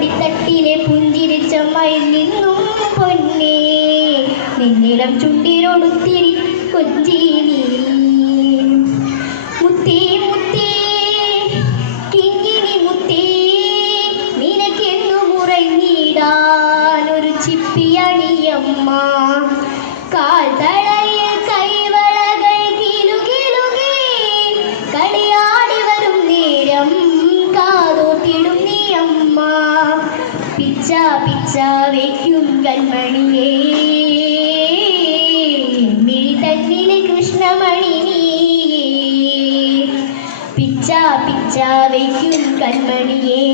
മടിത്തട്ടിലെ പുഞ്ചിരിച്ച മയിൽ നിന്നും പൊന്നേ നിന്നിളം ചുണ്ടിനോടുത്തിരി കൊഞ്ചീനി മുത്തേ മുത്തേ കിങ്ങിണി മുത്തേ നിനക്കെന്നു മുറങ്ങിടാൻ ഒരു ചിപ്പിയണിയമ്മ കാൽ തളയിൽ കൈവളകൾ കിലുകിലുകേ കളിയാടി വരും നേരം കാതോട്ടിടും നീ അമ്മ പിച്ച പിച്ച വയ്ക്കും കൺമണിയേ മിഴി തന്നിലെ കൃഷ്ണമണി നീയേ പിച്ച പിച്ച വയ്ക്കും കൺമണിയേ